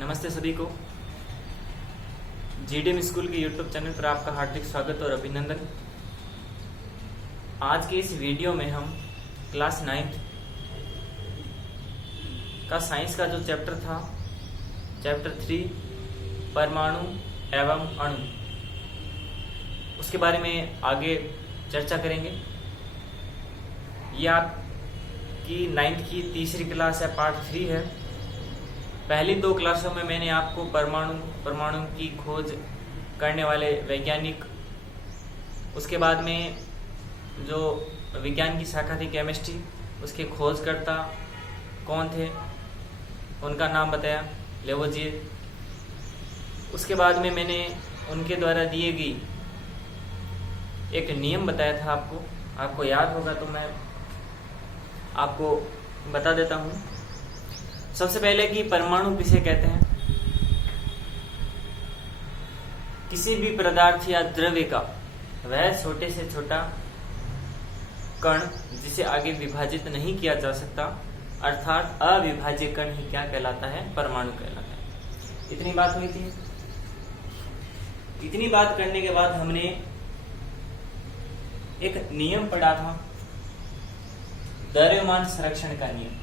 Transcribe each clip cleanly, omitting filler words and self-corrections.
नमस्ते सभी को। जीडीएम स्कूल के यूट्यूब चैनल पर आपका हार्दिक स्वागत और अभिनंदन। आज के इस वीडियो में हम क्लास 9th का साइंस का जो चैप्टर था, चैप्टर 3 परमाणु एवं अणु, उसके बारे में आगे चर्चा करेंगे। ये आपकी 9th की तीसरी क्लास है, पार्ट 3 है। पहली 2 क्लासों में मैंने आपको परमाणु की खोज करने वाले वैज्ञानिक, उसके बाद में जो विज्ञान की शाखा थी केमिस्ट्री, उसके खोजकर्ता कौन थे उनका नाम बताया, लेवोजिए। उसके बाद में मैंने उनके द्वारा दिए गई एक नियम बताया था आपको याद होगा तो मैं आपको बता देता हूँ। सबसे पहले कि परमाणु किसे कहते हैं। किसी भी पदार्थ या द्रव्य का वह छोटे से छोटा कण जिसे आगे विभाजित नहीं किया जा सकता, अर्थात अविभाज्य कण ही क्या कहलाता है, परमाणु कहलाता है। इतनी बात हुई थी। इतनी बात करने के बाद हमने एक नियम पढ़ा था, द्रव्यमान संरक्षण का नियम।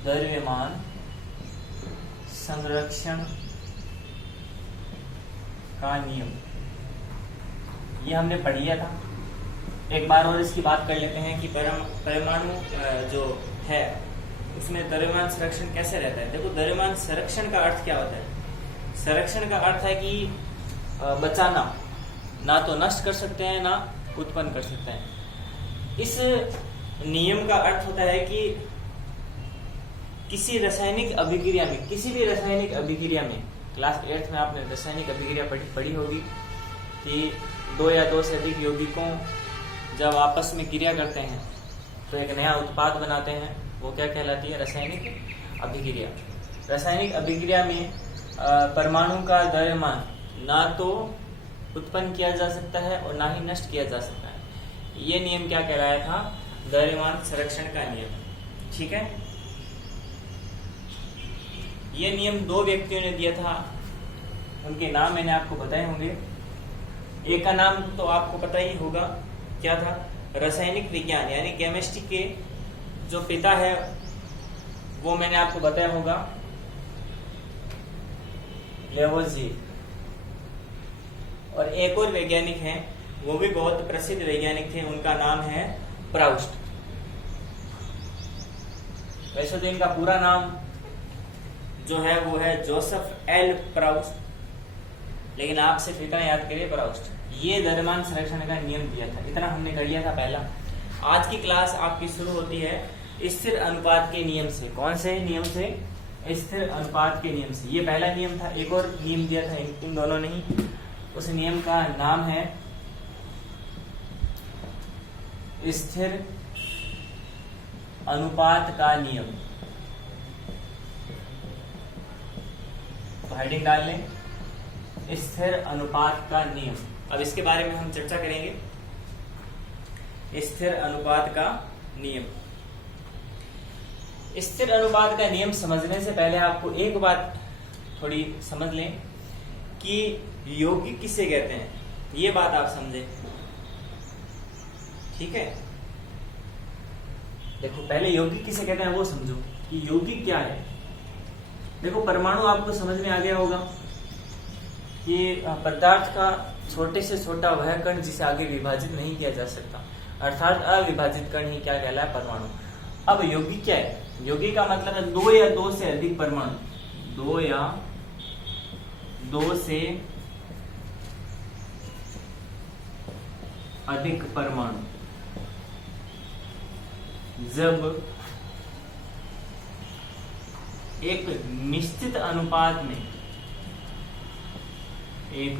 द्रव्यमान संरक्षण का नियम ये हमने पढ़ लिया था। एक बार और इसकी बात कर लेते हैं कि परमाणु जो है उसमें द्रव्यमान संरक्षण कैसे रहता है। देखो, द्रव्यमान संरक्षण का अर्थ क्या होता है। संरक्षण का अर्थ है कि बचाना, ना तो नष्ट कर सकते हैं ना उत्पन्न कर सकते हैं। इस नियम का अर्थ होता है कि किसी रासायनिक अभिक्रिया में, किसी भी रासायनिक अभिक्रिया में, क्लास 8th में आपने रासायनिक अभिक्रिया पढ़ी होगी कि 2 या 2 से अधिक यौगिकों जब आपस में क्रिया करते हैं तो एक नया उत्पाद बनाते हैं, वो क्या कहलाती है, रासायनिक अभिक्रिया। रासायनिक अभिक्रिया में परमाणु का द्रव्यमान ना तो उत्पन्न किया जा सकता है और ना ही नष्ट किया जा सकता है। ये नियम क्या कहलाया था, द्रव्यमान संरक्षण का नियम। ठीक है, ये नियम 2 व्यक्तियों ने दिया था, उनके नाम मैंने आपको बताए होंगे। एक का नाम तो आपको पता ही होगा, क्या था, रासायनिक विज्ञान यानी केमिस्ट्री के जो पिता है वो मैंने आपको बताया होगा, लेवोजिए। और एक और वैज्ञानिक हैं, वो भी बहुत प्रसिद्ध वैज्ञानिक थे, उनका नाम है प्राउस्ट। वैसे तो इनका पूरा नाम जो है वो है जोसेफ एल प्राउस्ट, लेकिन आप सिर्फ इतना याद करिए, प्राउस्ट। ये द्रव्यमान संरक्षण का नियम दिया था, इतना हमने कर लिया था पहला। आज की क्लास आपकी शुरू होती है स्थिर अनुपात के नियम से। कौन से नियम से? स्थिर अनुपात के नियम से। ये पहला नियम था, एक और नियम दिया था इन दोनों ने ही। उस नियम का नाम है स्थिर अनुपात का नियम। तो हेडिंग डाल लें, स्थिर अनुपात का नियम। अब इसके बारे में हम चर्चा करेंगे, स्थिर अनुपात का नियम। स्थिर अनुपात का नियम समझने से पहले आपको एक बात थोड़ी समझ लें कि यौगिक किसे कहते हैं, ये बात आप समझें। ठीक है, देखो पहले यौगिक किसे कहते हैं वो समझो कि यौगिक क्या है। देखो, परमाणु आपको समझ में आ गया होगा कि पदार्थ का छोटे से छोटा वह कण जिसे आगे विभाजित नहीं किया जा सकता, अर्थात अविभाजित कण ही क्या कहलाता है, परमाणु। अब यौगिक क्या है? यौगिक का मतलब है 2 या 2 से अधिक परमाणु। 2 या 2 से अधिक परमाणु जब एक निश्चित अनुपात में, एक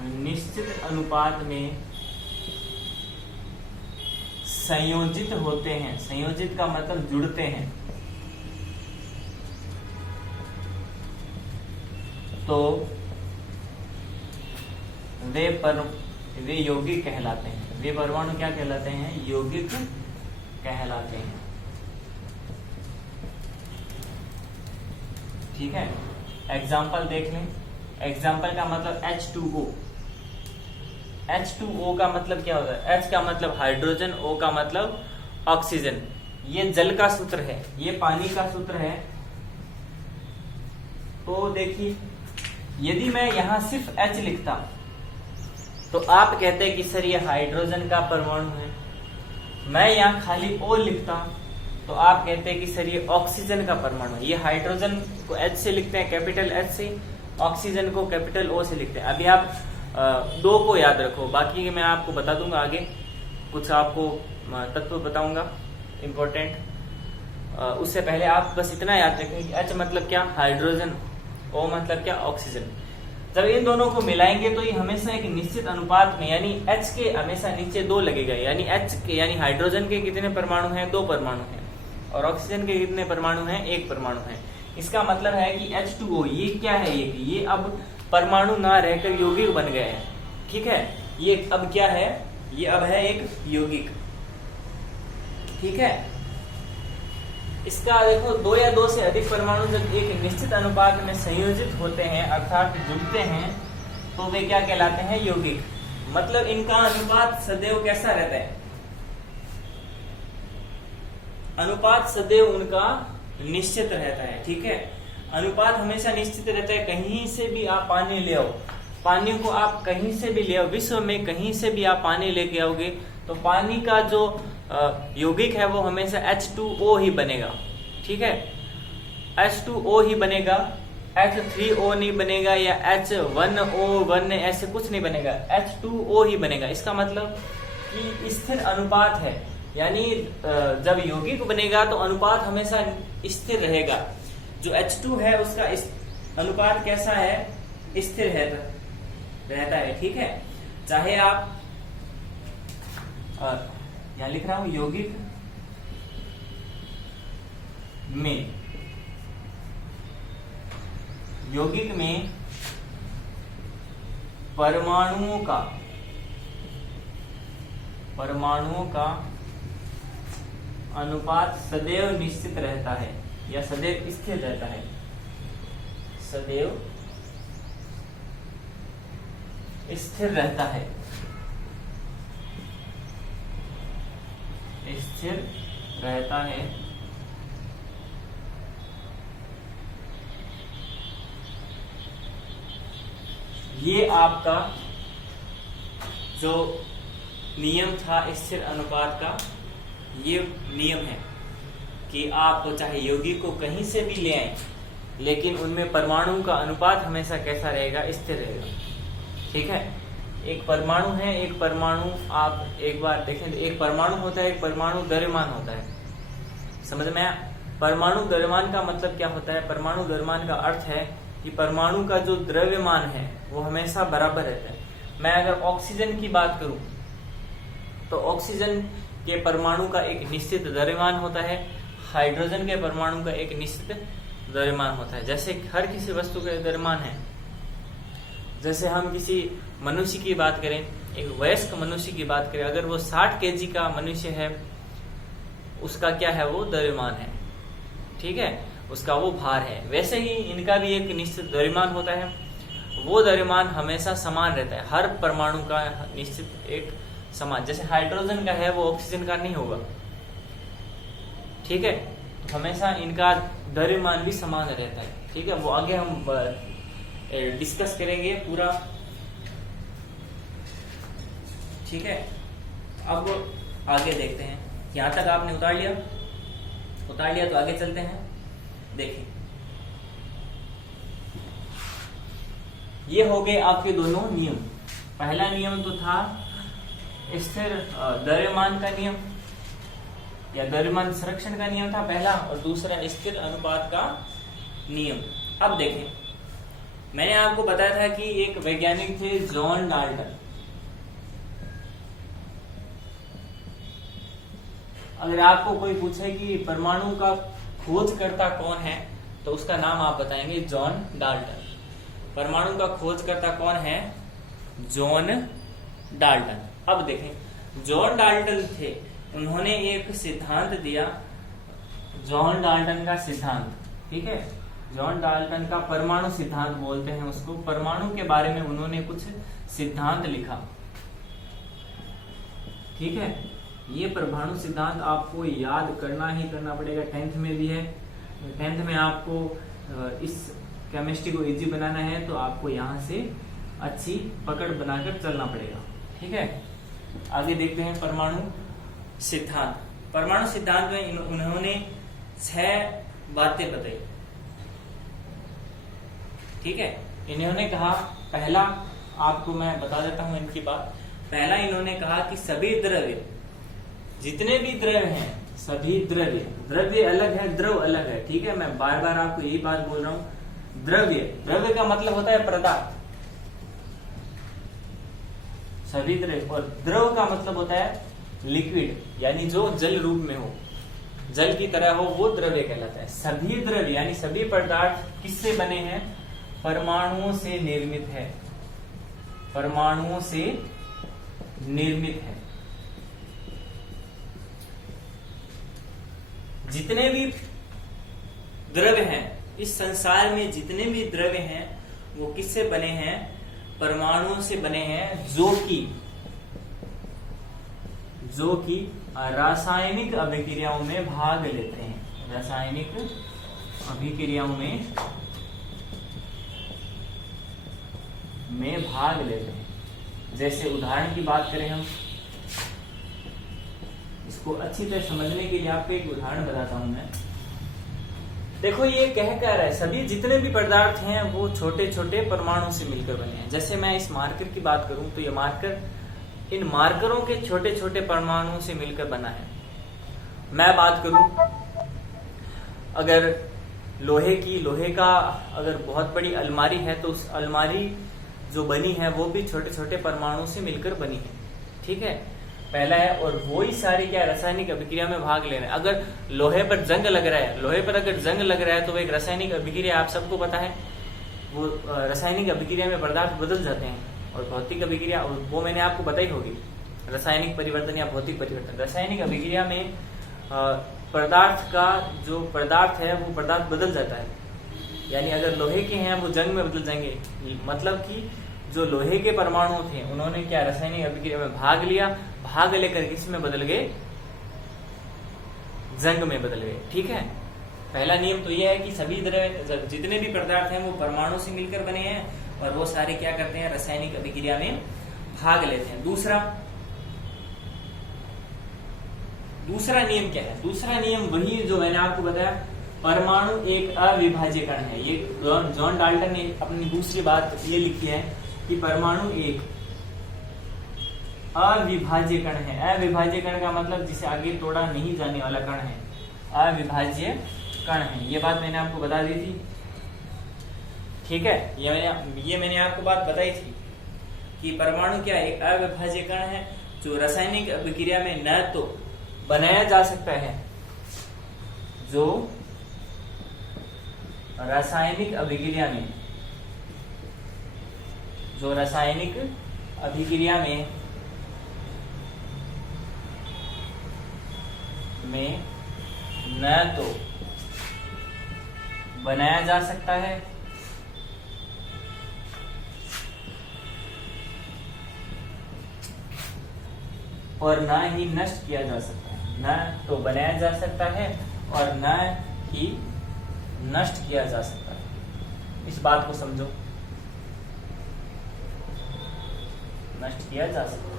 निश्चित अनुपात में संयोजित होते हैं। संयोजित का मतलब जुड़ते हैं, तो वे यौगिक कहलाते हैं। वे परमाणु क्या कहलाते हैं? यौगिक कहलाते हैं। ठीक है, एग्जाम्पल देख लें। एग्जाम्पल का मतलब H2O। H2O का मतलब क्या होता है? H का मतलब हाइड्रोजन, O का मतलब ऑक्सीजन। ये जल का सूत्र है, ये पानी का सूत्र है। तो देखिए, यदि मैं यहां सिर्फ H लिखता तो आप कहते हैं कि सर ये हाइड्रोजन का परमाणु है। मैं यहां खाली O लिखता तो आप कहते हैं कि सर ये ऑक्सीजन का परमाणु है। ये हाइड्रोजन को H से लिखते हैं, कैपिटल H से, ऑक्सीजन को कैपिटल O से लिखते हैं। अभी आप दो को याद रखो, बाकी मैं आपको बता दूंगा आगे, कुछ आपको तत्व बताऊंगा इम्पोर्टेंट। उससे पहले आप बस इतना याद रखें कि H मतलब क्या? हाइड्रोजन, O मतलब क्या? ऑक्सीजन। जब इन दोनों को मिलाएंगे तो ये हमेशा एक निश्चित अनुपात में, यानी H के हमेशा नीचे 2 लगेगा, यानी H के यानी हाइड्रोजन के कितने परमाणु हैं? 2 परमाणु हैं, और ऑक्सीजन के कितने परमाणु हैं? 1 परमाणु है। इसका मतलब है कि H2O ये क्या है? ये अब परमाणु ना रहकर यौगिक बन गए हैं। ठीक है, ये अब क्या है? ये अब है एक यौगिक। ठीक है, इसका देखो 2 या 2 से अधिक परमाणु जब एक निश्चित अनुपात में संयोजित होते हैं, अर्थात जुड़ते हैं, तो वे क्या कहलाते हैं? यौगिक। मतलब इनका अनुपात सदैव कैसा रहता है? अनुपात सदैव उनका निश्चित रहता है। ठीक है, अनुपात हमेशा निश्चित रहता है। कहीं से भी आप पानी ले आओ, पानी को आप कहीं से भी ले आओ, विश्व में कहीं से भी आप पानी लेके आओगे तो पानी का जो यौगिक है वो हमेशा H2O ही बनेगा। ठीक है, H2O ही बनेगा, H3O नहीं बनेगा या H1O1 ऐसे कुछ नहीं बनेगा, H2O ही बनेगा। इसका मतलब कि स्थिर अनुपात है, यानी जब यौगिक बनेगा तो अनुपात हमेशा स्थिर रहेगा। जो H2 है उसका अनुपात कैसा है? स्थिर रहता है। ठीक है, चाहे आप यहां लिख रहा हूं यौगिक में परमाणुओं का अनुपात सदैव निश्चित रहता है या सदैव स्थिर रहता है। सदैव स्थिर रहता है, स्थिर रहता है। ये आपका जो नियम था स्थिर अनुपात का, ये नियम है कि आप चाहे यौगिक को कहीं से भी ले आए, लेकिन उनमें परमाणु का अनुपात हमेशा कैसा रहेगा? स्थिर रहेगा। ठीक है, एक परमाणु है, एक परमाणु आप एक बार देखें तो एक परमाणु होता है, एक परमाणु द्रव्यमान होता है। समझ में आया? परमाणु द्रव्यमान का मतलब क्या होता है? परमाणु द्रव्यमान का अर्थ है कि परमाणु का जो द्रव्यमान है वो हमेशा बराबर रहता है। मैं अगर ऑक्सीजन की बात करूं तो ऑक्सीजन के परमाणु का एक निश्चित द्रव्यमान होता है, हाइड्रोजन के परमाणु का एक निश्चित द्रव्यमान होता है। जैसे हर किसी वस्तु का द्रव्यमान है। जैसे हम किसी मनुष्य की बात करें, एक वयस्क मनुष्य की बात करें, अगर वो 60 kg का मनुष्य है, उसका क्या है? वो द्रव्यमान है। ठीक है, उसका वो भार है। वैसे ही इनका भी एक निश्चित द्रव्यमान होता है, वो द्रव्यमान हमेशा समान रहता है। हर परमाणु का निश्चित एक समान, जैसे हाइड्रोजन का है वो ऑक्सीजन का नहीं होगा। ठीक है, तो हमेशा इनका द्रव्यमान भी समान रहता है। ठीक है, वो आगे हम डिस्कस करेंगे पूरा। ठीक है, अब आगे देखते हैं। यहां तक आपने उतार लिया तो आगे चलते हैं। देखिए, ये हो गए आपके दोनों नियम। पहला नियम तो था स्थिर द्रव्यमान का नियम या द्रव्यमान संरक्षण का नियम था पहला, और दूसरा स्थिर अनुपात का नियम। अब देखें, मैंने आपको बताया था कि एक वैज्ञानिक थे जॉन डाल्टन। अगर आपको कोई पूछे कि परमाणु का खोजकर्ता कौन है तो उसका नाम आप बताएंगे जॉन डाल्टन। परमाणु का खोजकर्ता कौन है? John Dalton. अब देखें, जॉन डाल्टन थे, उन्होंने एक सिद्धांत दिया, जॉन डाल्टन का सिद्धांत। ठीक है, जॉन डाल्टन का परमाणु सिद्धांत बोलते हैं उसको। परमाणु के बारे में उन्होंने कुछ सिद्धांत लिखा, ठीक है। ये परमाणु सिद्धांत आपको याद करना ही करना पड़ेगा, 10th में भी है। 10th में आपको इस केमिस्ट्री को इजी बनाना है तो आपको यहाँ से अच्छी पकड़ बनाकर चलना पड़ेगा, ठीक है। आगे देखते हैं परमाणु सिद्धांत। परमाणु सिद्धांत में उन्होंने 6 बातें बताई, ठीक है। इन्होंने कहा, पहला आपको मैं बता देता हूं इनकी बात। पहला इन्होंने कहा कि सभी द्रव्य, जितने भी द्रव्य हैं, सभी द्रव्य, द्रव्य अलग है, द्रव अलग है, ठीक है। मैं बार बार आपको यही बात बोल रहा हूं। द्रव्य, द्रव्य का मतलब होता है पदार्थ, सभी द्रव्य, और द्रव का मतलब होता है लिक्विड, यानी जो जल रूप में हो, जल की तरह हो, वो द्रव्य कहलाता है। सभी द्रव्य यानी सभी पदार्थ किससे बने हैं? परमाणुओं से निर्मित है, परमाणुओं से निर्मित है। जितने भी द्रव्य हैं इस संसार में, जितने भी द्रव्य हैं वो किससे बने हैं? परमाणुओं से बने हैं, जो कि रासायनिक अभिक्रियाओं में भाग लेते हैं, रासायनिक अभिक्रियाओं में भाग लेते हैं। जैसे उदाहरण की बात करें हम, इसको अच्छी तरह समझने के लिए आपको एक उदाहरण बताता हूं मैं। देखो ये कह कर रहा है सभी जितने भी पदार्थ हैं वो छोटे छोटे परमाणु से मिलकर बने हैं। जैसे मैं इस मार्कर की बात करूं तो ये मार्कर, इन मार्करों के छोटे छोटे परमाणुओं से मिलकर बना है। मैं बात करूं अगर लोहे का अगर बहुत बड़ी अलमारी है तो उस अलमारी जो बनी है वो भी छोटे छोटे परमाणु से मिलकर बनी है, ठीक है। पहला है, और वही सारी क्या रासायनिक अभिक्रिया में भाग ले रहे हैं। अगर लोहे पर जंग लग रहा है, लोहे पर अगर जंग लग रहा है तो वो एक रासायनिक अभिक्रिया, आप सबको पता है। वो रासायनिक अभिक्रिया में पदार्थ बदल जाते हैं, और भौतिक अभिक्रिया वो मैंने आपको बताई होगी, रासायनिक परिवर्तन या भौतिक परिवर्तन। रासायनिक अभिक्रिया में पदार्थ का जो पदार्थ है वो पदार्थ बदल जाता है, यानी अगर लोहे के हैं वो जंग में बदल जाएंगे। मतलब कि जो लोहे के परमाणु थे उन्होंने क्या रासायनिक अभिक्रिया में भाग लिया, भाग लेकर किस में बदल गए? जंग में बदल गए, ठीक है। पहला नियम तो यह है कि सभी द्रव्य जितने भी पदार्थ हैं वो परमाणु से मिलकर बने हैं और वो सारे क्या करते हैं? रासायनिक अभिक्रिया में भाग लेते हैं। दूसरा नियम क्या है? दूसरा नियम वही जो मैंने आपको बताया, परमाणु एक अविभाज्य कण है। ये जॉन डाल्टन ने अपनी दूसरी बात ये लिखी है कि परमाणु एक अविभाज्य कण है। अविभाज्य कण का मतलब जिसे आगे तोड़ा नहीं जाने वाला कण है, अविभाज्य कण है। ये बात मैंने आपको बता दी थी, ठीक है। ये मैंने आपको बात बताई थी कि परमाणु क्या एक अविभाज्य कण है जो रासायनिक अभिक्रिया में न तो बनाया जा सकता है, जो रासायनिक अभिक्रिया में न तो बनाया जा सकता है और न ही नष्ट किया जा सकता है। न तो बनाया जा सकता है और न ही नष्ट किया जा सकता है। इस बात को समझो, नष्ट किया जा सकता है,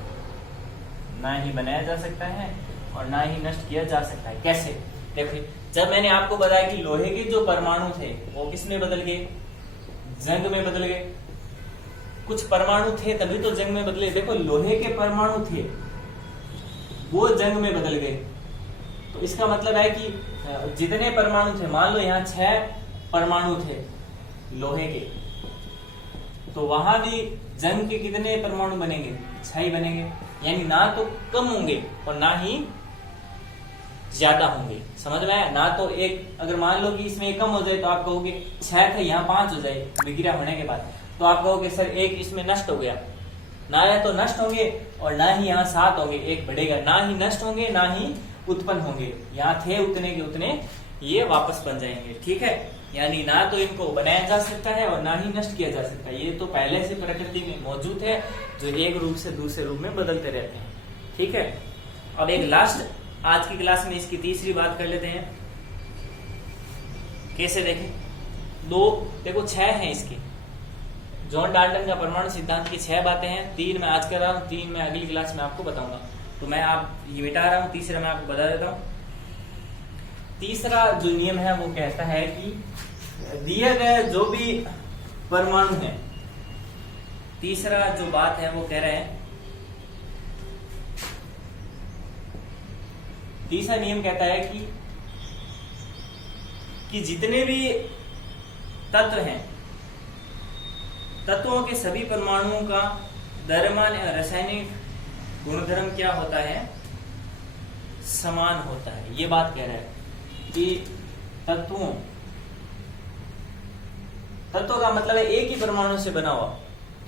ना ही बनाया जा सकता है और ना ही नष्ट किया जा सकता है। कैसे? देखिए, जब मैंने आपको बताया कि लोहे के जो परमाणु थे वो किस में बदल गए? जंग में बदल गए। कुछ परमाणु थे तभी तो जंग में बदले। देखो, लोहे के परमाणु थे वो जंग में बदल गए, तो इसका मतलब है कि जितने परमाणु थे, मान लो यहाँ 6 परमाणु थे लोहे के, तो वहां भी जंग के कितने परमाणु बनेंगे? 6 ही बनेंगे। यानी ना तो कम होंगे और ना ही ज्यादा होंगे। समझ में आया? ना तो एक, अगर मान लो कि इसमें एक कम हो जाए तो आप कहोगे 6 थे यहाँ 5 हो जाए विक्रिया होने के बाद, तो आप कहोगे सर एक इसमें नष्ट हो गया। ना या तो नष्ट होंगे और ना ही यहाँ 7 होंगे, एक बढ़ेगा। ना ही नष्ट होंगे ना ही उत्पन्न होंगे, यहाँ थे उतने के उतने ये वापस बन जाएंगे, ठीक है। यानी ना तो इनको बनाया जा सकता है और ना ही नष्ट किया जा सकता है। ये तो पहले से प्रकृति में मौजूद है, जो एक रूप से दूसरे रूप में बदलते रहते हैं। ठीक है, अब एक लास्ट आज की क्लास में इसकी तीसरी बात कर लेते हैं। कैसे देखें, देखो 6 हैं इसकी। जॉन डाल्टन का परमाणु सिद्धांत की 6 बातें हैं। 3 मैं आज कर रहा हूँ, 3 मैं अगली क्लास में आपको बताऊंगा। तो मैं ये मिटा रहा हूँ, तीसरा मैं आपको बता देता हूँ। तीसरा जो नियम है वो कहता है कि दिए गए जो भी परमाणु है, तीसरा जो बात है वो कह रहे हैं, तीसरा नियम कहता है कि जितने भी तत्व हैं, तत्वों के सभी परमाणुओं का द्रव्यमान या रासायनिक गुणधर्म क्या होता है, समान होता है। ये बात कह रहा है कि तत्वों का मतलब है एक ही परमाणु से बना हुआ।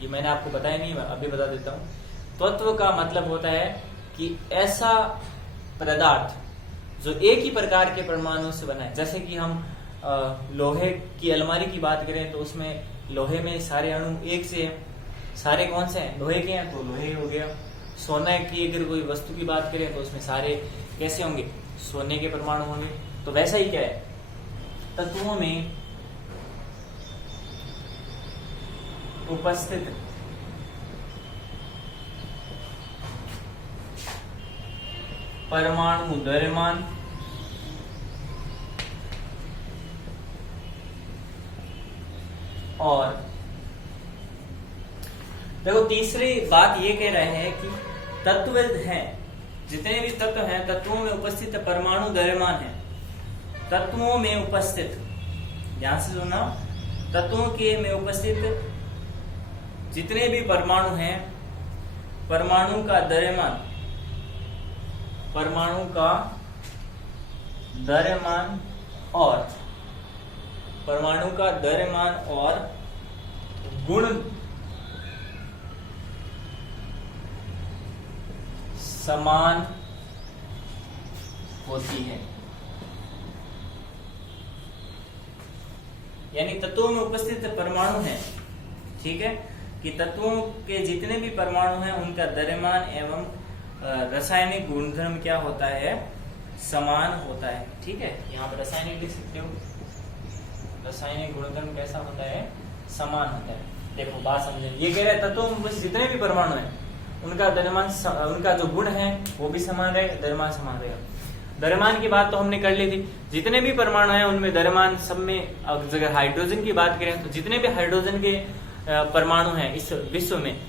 ये मैंने आपको बताया नहीं, मैं अभी बता देता हूँ। तत्व का मतलब होता है कि ऐसा पदार्थ जो एक ही प्रकार के परमाणु से बना है। जैसे कि हम लोहे की अलमारी की बात करें तो उसमें लोहे में सारे अणु एक से हैं। सारे कौन से हैं, लोहे के हैं, तो लोहे हो गया। सोने की अगर कोई वस्तु की बात करें तो उसमें सारे कैसे होंगे, सोने के परमाणु होंगे। तो वैसा ही क्या है, तत्वों में उपस्थित परमाणु द्रव्यमान और देखो तीसरी बात ये कह रहे हैं कि तत्व हैं, जितने भी तत्व हैं, तत्वों में उपस्थित परमाणु द्रव्यमान है। तत्वों में उपस्थित, ध्यान से सुनना, तत्वों के में उपस्थित जितने भी परमाणु हैं, परमाणु का द्रव्यमान और गुण समान होती है। यानी तत्वों में उपस्थित परमाणु हैं, ठीक है, कि तत्वों के जितने भी परमाणु हैं उनका द्रव्यमान एवं रासायनिक गुणधर्म क्या होता है, समान होता है। ठीक है, यहाँ पर रासायनिक लिख सकते हो, रासायनिक गुणधर्म कैसा होता है, समान होता है। देखो बात समझे, ये कह रहे हैं तत्वों में जितने भी परमाणु हैं उनका द्रव्यमान, उनका जो गुण है वो भी समान रहेगा, द्रव्यमान समान रहेगा। द्रव्यमान की बात तो हमने कर ली थी। जितने भी परमाणु हैं उनमें द्रव्यमान सब में, अगर हाइड्रोजन की बात करें तो जितने भी हाइड्रोजन के परमाणु हैं इस विश्व में,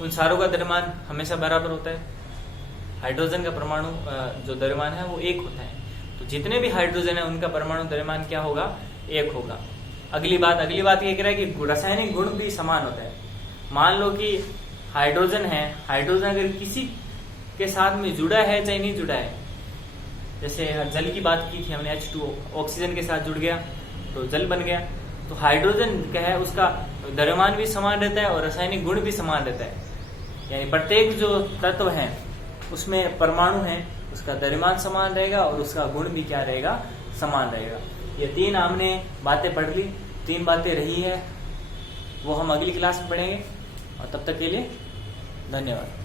उन सारों का द्रव्यमान हमेशा बराबर होता है। हाइड्रोजन का परमाणु जो द्रव्यमान है वो 1 होता है। तो जितने भी हाइड्रोजन है उनका परमाणु द्रव्यमान क्या होगा, 1 होगा। अगली बात ये कह रहा है कि रासायनिक गुण भी समान होता है। मान लो कि हाइड्रोजन है, हाइड्रोजन अगर किसी के साथ में जुड़ा है चाहे नहीं जुड़ा है, जैसे जल की बात की थी हमने, H2O ऑक्सीजन के साथ जुड़ गया तो जल बन गया। तो हाइड्रोजन क्या है, उसका द्रव्यमान भी समान रहता है और रासायनिक गुण भी समान रहता है। यानी प्रत्येक जो तत्व है उसमें परमाणु है, उसका द्रव्यमान समान रहेगा और उसका गुण भी क्या रहेगा, समान रहेगा। ये 3 हमने बातें पढ़ ली, 3 बातें रही है वो हम अगली क्लास में पढ़ेंगे। और तब तक के लिए धन्यवाद।